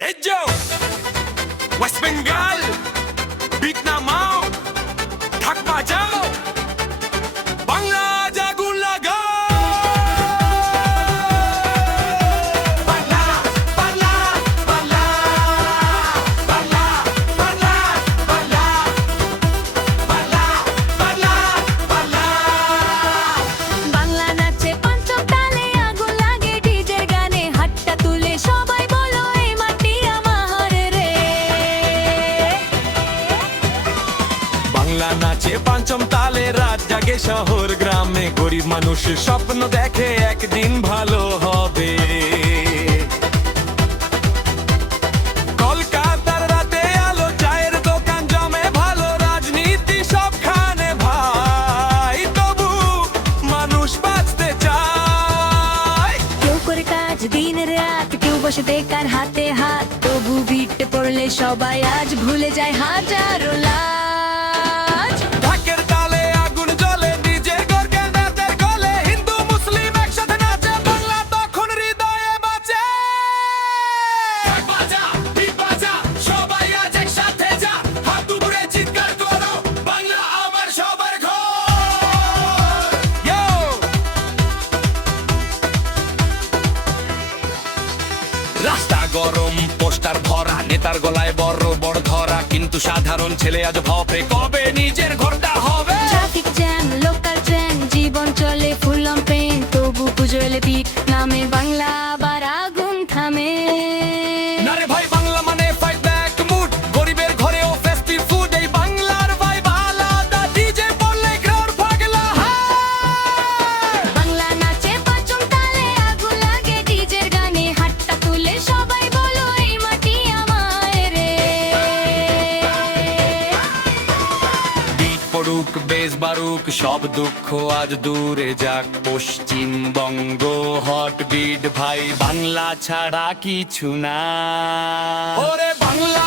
Ejo, West Bengal, beat namao, thak bajao, Bangla jagun lagao. Bangla, Bangla, Bangla, Bangla, Bangla, Bangla, Bangla, Bangla, Bangla. Bangla নাচে পঞ্চম তালে আগুন লাগে ডিজের গানে হাতটা তুলে সবাই বলো এই মাটি আমার রে। বাংলা নাচে পঞ্চম তালে রাত জাগে শহর গ্রামে গরিব মানুষের স্বপ্ন দেখে একদিন ভালো হবে। কলকাতার রাতে আলো চায়ের দোকান জমে ভালো রাজনীতি সবখানে ভাই তবু মানুষ বাঁচতে চায়। কেউ করে কাজ দিন রাত কেউ বসে বেকার হাতে হাত তবু ভিটে পড়লে সবাই আজ ভুলে যায় হাজারো লাজ। ঢাকের তালে আগুন জ্বলে নিজের গর্গে নাচের গলে হিন্দু মুসলিম একসাথে নাচে বাংলা তখন হৃদয়ে বাঁচে। বাজা বিট বাজা সবাই আজ একসাথে যা হাত উপরে চিৎকার করো বাংলা আমার সবার ঘর। ইয়ো রাস্তা গরম পোস্টার ভরা নেতার গলায় বড় বড় ধরা কিন্তু সাধারণ ছেলে আজ ভাবে কবে নিজের ঘরটা হবে। ট্রাফিক জ্যাম লোকাল ট্রেন জীবন চলে ফুল অন পেন তবু পুজো এলে পিক নামে বাংলা আবার আগুন থামে। না রে ভাই বাংলা মানে ফাইট ব্যাক মুড গরিবের ঘরেও ফেস্টিভ ফুড এই বাংলার ভাই আলাদা ডিজে বললে ক্রাউড পাগলা হায়। বাংলা নাচে পঞ্চম তালে আগুন লাগে ডিজের গানে হাতটা তুলে সবাই বলো এই মাটি আমার রে। বিট পড়ুক বেশ বারুক সব দুঃখ আজ দূরে যাক পশ্চিমবঙ্গ হট বিট ভাই বাংলা ছাড়া কিছু না ওরে বাংলা